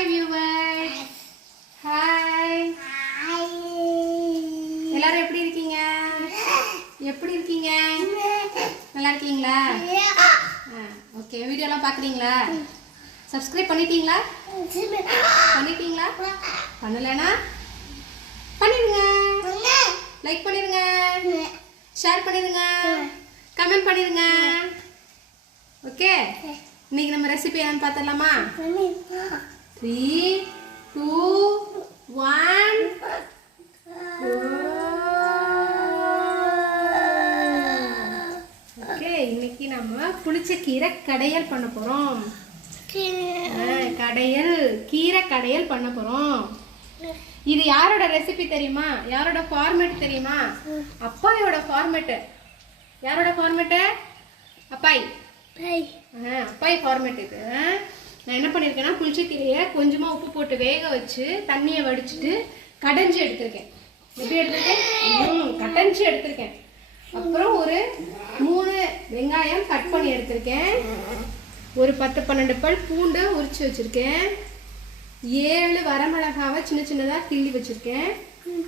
Hi viewers. Hi. எல்லாரும் எப்படி இருக்கீங்க? எப்படி இருக்கீங்க? நல்லா இருக்கீங்களா? ஓகே, வீடியோலாம் பார்க்குறீங்களா? சப்ஸ்கிரைப் பண்ணிட்டீங்களா? பண்ணிட்டீங்களா? பண்ணலைன்னா பண்ணிடுங்க. லைக் பண்ணிடுங்க, ஷேர் பண்ணிடுங்க, கமெண்ட் பண்ணிடுங்க. ஓகே, இன்னைக்கு நம்ம ரெசிபி என்னன்னு பார்த்துடலாமா? 3, 2, 1. ஓகே, இன்னைக்கு நம்ம புளிச்ச கீரை கடையல் பண்ண போறோம். கடையல், கீரை கடையல் பண்ண போறோம். இது யாரோட ரெசிபி தெரியுமா? யாரோட ஃபார்மேட் தெரியுமா? அப்பாயோட ஃபார்மேட். யாரோட ஃபார்மேட்? அப்பாய். அப்பாய் ஃபார்மேட் இது. நான் என்ன பண்ணியிருக்கேன்னா, புளிச்ச கீரையை கொஞ்சமாக உப்பு போட்டு வேக வச்சு தண்ணியை வடிச்சிட்டு கடைஞ்சி எடுத்திருக்கேன். எப்படி எடுத்திருக்கேன்? கடைஞ்சி எடுத்திருக்கேன். அப்புறம் ஒரு 3 வெங்காயம் கட் பண்ணி எடுத்திருக்கேன். ஒரு 10-12 பல் பூண்டு உரிச்சு வச்சிருக்கேன். 7 வரமிளகாவை சின்ன சின்னதாக கிள்ளி வச்சிருக்கேன்.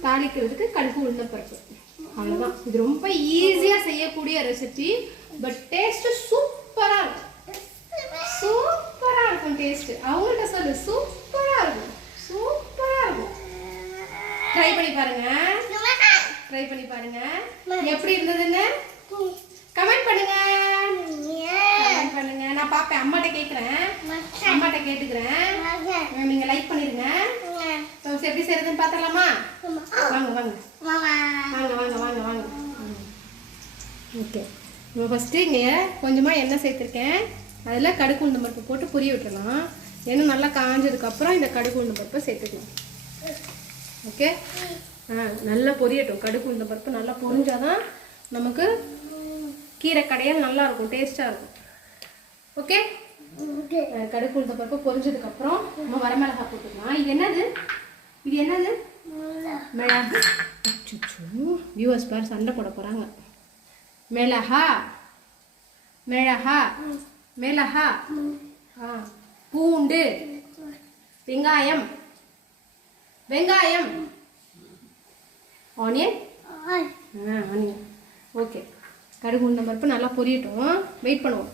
தாளிக்கிறதுக்கு கடுகு உளுந்தம்பருப்பு. அவ்வளோதான். இது ரொம்ப ஈஸியாக செய்யக்கூடிய ரெசிபி. பட் டேஸ்ட் சூப்பரா இருக்கும். சூப்பரா இருக்கும் டேஸ்ட். அவங்கள்ட்ட சொல்லு, சூப்பரா இருக்கும். சூப்பரா இருக்கும். ட்ரை பண்ணி பாருங்க. ட்ரை பண்ணி பாருங்க. எப்படி இருந்ததுன்னு கமெண்ட் பண்ணுங்க. கமெண்ட் பண்ணுங்க. நான் பாப்பேன். அம்மாட்ட கேக்குறேன். அம்மாட்ட கேட்டுக்கிறேன். நீங்க லைக் பண்ணிருங்க. எப்படி செய்யறதுன்னு பாத்திரலாமா? வாங்க வாங்க வாங்க வாங்க வாங்க வாங்க. ஓகே, இப்போ ஃபஸ்ட்டு இங்கே கொஞ்சமாக எண்ணெய் சேர்த்துருக்கேன். அதில் கடுகு உளுந்தம் பருப்பு போட்டு பொரிய விட்டுடலாம். எண்ணெய் நல்லா காஞ்சதுக்கப்புறம் இந்த கடுகு உளுந்தம் பருப்பை சேர்த்துக்கலாம். ஓகே, நல்லா பொரியட்டும். கடுகு உளுந்தம் பருப்பு நல்லா பொரிஞ்சாதான் நமக்கு கீரை கடையல் நல்லா இருக்கும், டேஸ்ட்டாக இருக்கும். ஓகே, கடுகு உளுந்தம் பருப்பு பொரிஞ்சதுக்கப்புறம் நம்ம வரமிளகா போட்டுக்கலாம். இது என்னது? இது என்னது? மிளகு. வியூவர்ஸ் பார் சண்டை போட போகிறாங்க. மிளகா, மிளகா, மிளகா. பூண்டு, வெங்காயம், வெங்காயம், ஆனியன், ஆனியன். ஓகே, கடுகு உளுந்தம் பருப்பு நல்லா பொரியட்டும். வெயிட் பண்ணுவோம்.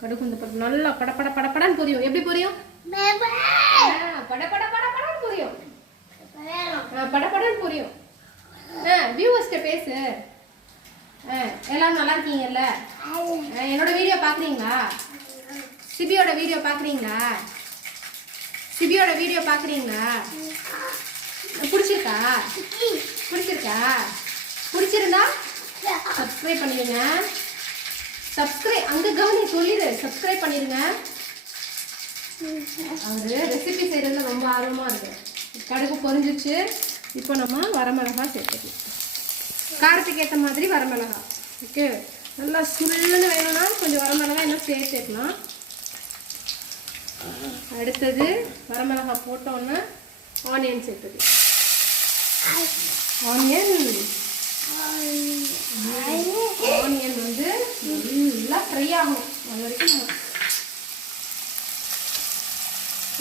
கடுகு உளுந்தம் பருப்பு நல்லா படப்பட படப்படன்னு பொரியும். எப்படி பொரியும்? படப்பட படப்படன்னு பொரியும். படப்படன்னு பொரியும். வியூவர்ஸ்கிட்ட பேசு. எல்லாரும் நல்லா இருக்கீங்கல்ல? என்னோட வீடியோ பார்க்குறீங்களா? சிபியோட வீடியோ பார்க்குறீங்களா? சிபியோட வீடியோ பார்க்குறீங்களா? பிடிச்சிருக்கா? பிடிச்சிருக்கா? பிடிச்சிருந்தா சப்ஸ்கிரைப் பண்ணிடுங்க. சப்ஸ்கிரைப் அங்கே கவனி சொல்லிடு. சப்ஸ்கிரைப் பண்ணிடுங்க. அவரு ரெசிபி செய்கிறதுல ரொம்ப ஆர்வமாக இருக்கு. கடுகு பொரிஞ்சிச்சு. இப்போ நம்ம வரமிளகா சேர்த்துக்கலாம். காரத்துக்கு ஏற்ற மாதிரி வரமிளகா. ஓகே, நல்லா சுள்ளுன்னு வேணும்னா கொஞ்சம் வரமிளகா இன்னும் சேர்த்துக்கலாம். அடுத்தது வரமிளகா போட்டோன்னா ஆனியன் சேர்த்துக்கலாம். ஆனியன் ஆனியன் வந்து நல்லா ஃப்ரை ஆகும். அது வரைக்கும்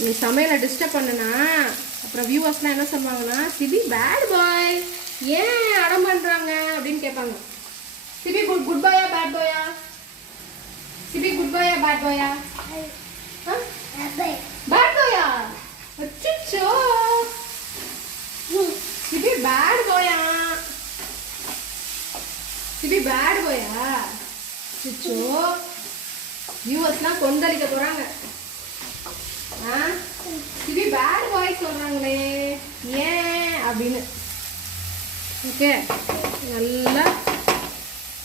நீ சமையலை டிஸ்டர்ப் பண்ணுனா அப்புறம் வியூவர்ஸ்லாம் என்ன சொல்லுவாங்கன்னா, சிபி பேட் பாய், ஏன் அடம் பண்ணுறாங்க அப்படின்னு கேட்பாங்க. சிபி குட் பாயா பேட் பாயா? சிபி குட் பாயா பேட் பாயா? பேட் பாயா? அச்சோ, சிபி பேட் பாயா? சிபி பேட் பாயா? அச்சோ, வியூவர்ஸ்லாம் கொந்தளிக்க போகிறாங்க. சிபி பேட் பாய் சொல்கிறாங்களே ஏன் அப்படின்னு. ஓகே, நல்லா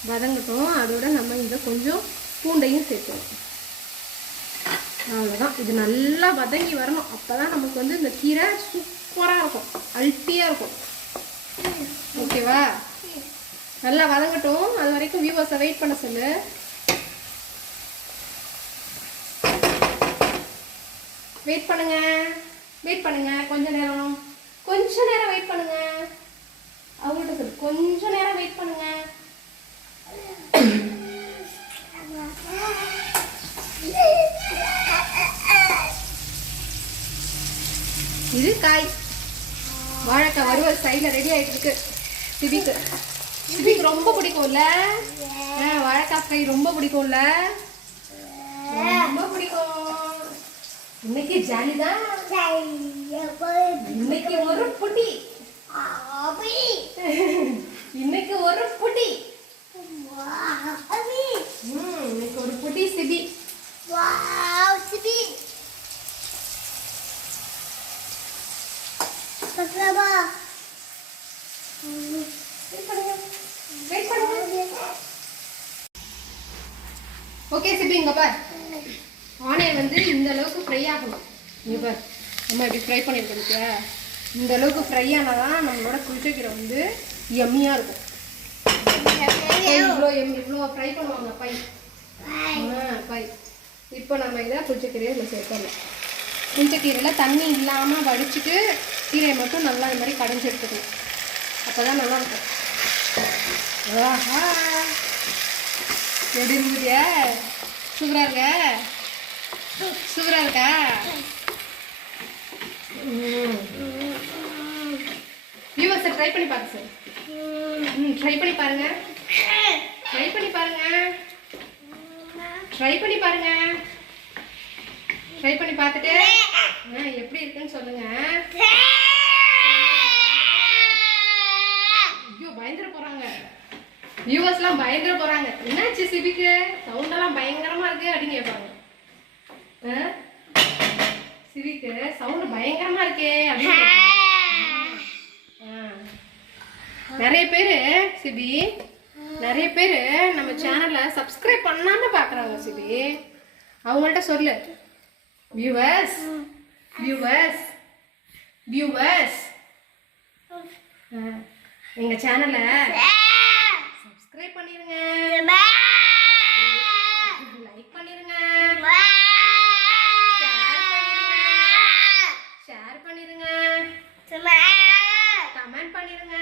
வதங்கட்டும். அதோட நம்ம இங்கே கொஞ்சம் பூண்டையும் சேர்க்கணும். அவ்வளோதான். இது நல்லா வதங்கி வரணும். அப்போ தான் நமக்கு வந்து இந்த கீரை சூப்பராக இருக்கும், அல்ட்டியாக இருக்கும். ஓகேவா? நல்லா வதங்கட்டும். அது வரைக்கும் வியூவர்ஸை வெயிட் பண்ண சொல்லு. வெயிட் பண்ணுங்க, வெயிட் பண்ணுங்க. கொஞ்ச நேரம் வெயிட் பண்ணுங்க. அவங்கள்ட்ட சொல்லு, கொஞ்ச நேரம் வெயிட் பண்ணுங்க. இது காய். வாழைக்காய் வறுவல் சைடில் ரெடி ஆகிட்டு இருக்கு. சிபிக்கு ரொம்ப பிடிக்கும்ல. வாழைக்காய் ஃப்ரை ரொம்ப பிடிக்கும்ல. ரொம்ப பிடிக்கும். இன்னைக்கு ஜாலி தான். இன்னைக்கு ஒரு புடி. இன்னைக்கு ஒரு புடி. இன்னைக்கு ஒரு புடி சிபி. சிபி ஓகே சிபி, இங்க பார். ஆனியன் வந்து இந்த அளவுக்கு ஃப்ரை ஆகணும். இங்க பார், நம்ம இப்படி ஃப்ரை பண்ணிருக்கோம். இந்த அளவுக்கு ஃப்ரை ஆனாதான் நம்மளோட புளிச்சக்கீரை வந்து எம்மியா இருக்கும். இவ்வளோ ஃப்ரை பண்ணுவாங்க பை. இப்போ நம்ம இதை புளிச்சக்கீரையை இதில் சேர்க்கணும். புளிச்சக்கீரையில் தண்ணி இல்லாமல் வடிச்சிட்டு கீரையை மட்டும் நல்லா இந்த மாதிரி கடைஞ்சி எடுத்துக்கணும். அப்போ தான் நல்லாயிருக்கும். ஆஹா, எப்படி இருக்குதியா? சூப்பராக இருக்கா? சூப்பராக இருக்கா? வியூவர்ஸை ட்ரை பண்ணி பாருங்க சார். ட்ரை பண்ணி பாருங்க. ட்ரை பண்ணி பாருங்க. ட்ரை பண்ணி பாருங்க. ட்ரை பண்ணி பார்த்துட்டு எப்படி இருக்குன்னு சொல்லுங்க. ஐயோ, பயந்துட போறாங்க. வியூவர்ஸ்லாம் பயந்துட போறாங்க. என்னாச்சு சிபிக்கு? சவுண்டெல்லாம் பயங்கரமா இருக்கு அப்படின்னு கேட்பாங்க. சிபிக்கு சவுண்ட் பயங்கரமா இருக்கே அப்படின்னு. நிறைய பேரு சிபி, நிறைய பேரு நம்ம சேனல்ல சப்ஸ்கிரைப் பண்ணாம பாக்குறாங்க சிபி. அவங்கள்ட்ட சொல்லு. வியூவர்ஸ் வியூவர்ஸ் வியூவர்ஸ் எங்க சேனல்ல சப்ஸ்கிரைப் பண்ணிருங்க, லைக் பண்ணிருங்க, ஷேர் பண்ணிருங்க, கமெண்ட் பண்ணிருங்க.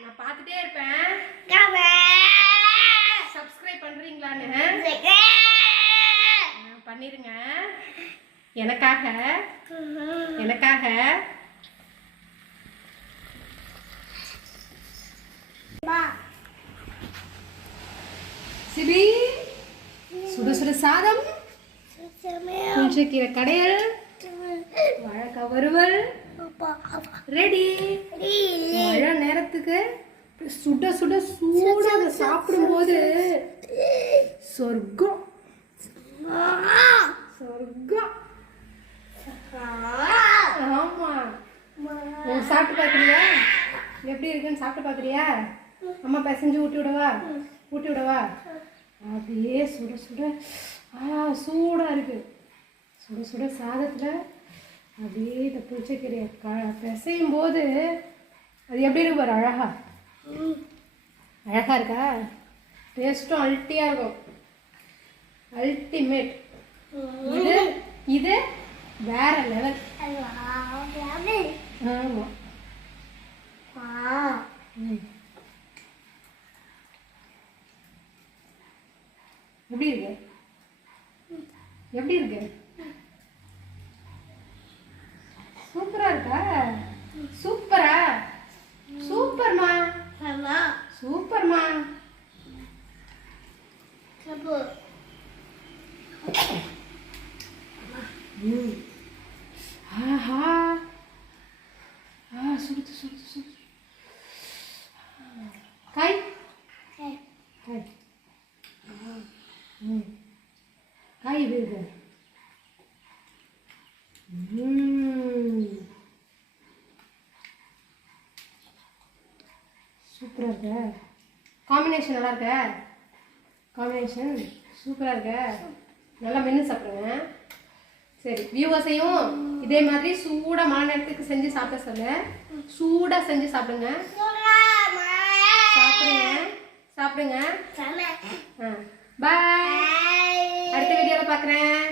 நான் பார்த்துட்டே இருப்பேன். சப்ஸ்கிரைப் பண்றீங்களான்னு பண்ணிருங்க. எனக்காக எனக்காக. சிபி, சுட சுட சாதம், புளிச்சக்கீரை கடையல், வாழைக்காய் வறுவல் ரெடி. மழை நேரத்துக்கு சுட சுட சூடாக சாப்பிடும்போது சொர்க்கம் சொர்க்கம். ஆமா, சாப்பிட்டு பார்க்குறியா? எப்படி இருக்குன்னு சாப்பிட்டு பார்க்குறியா? அம்மா பிசைஞ்சு ஊட்டி விடவா? ஊட்டி விடவா? அப்படியே சுட சுட சூடாக இருக்கு. சுட சுட சாதத்தில் அப்படியே இந்த புளிச்சக்கீரையை பிசையும் போது அது எப்படி இருக்கு பாரு. அழகா அழகா இருக்கா? டேஸ்ட்டும் அல்ட்டியாக இருக்கும். அல்டிமேட். இது இது வேற லெவல். ஆமா. எப்படி இருக்கு? எப்படி இருக்கு? சூப்பரா இருக்கா? சூப்பரா? சூப்பர்மா. சூப்பர்மா. ஆஹா, சுடுது சுடுது சுடுது. காய் காய் காய் வேறு. சூப்பராக இருக்க காம்பினேஷன். நல்லா இருக்க காம்பினேஷன். சூப்பராக இருக்க. நல்லா மென்று சாப்பிடுங்க. சரி, வியூவர்ஸையும் இதே மாதிரி சூடாக மழை நேரத்துக்கு செஞ்சு சாப்பிட சொல்ல. சூடாக செஞ்சு சாப்பிடுங்க. சாப்பிடுங்க சாப்பிடுங்க. பாய். அடுத்த வீடியோவில் பார்க்குறேன்.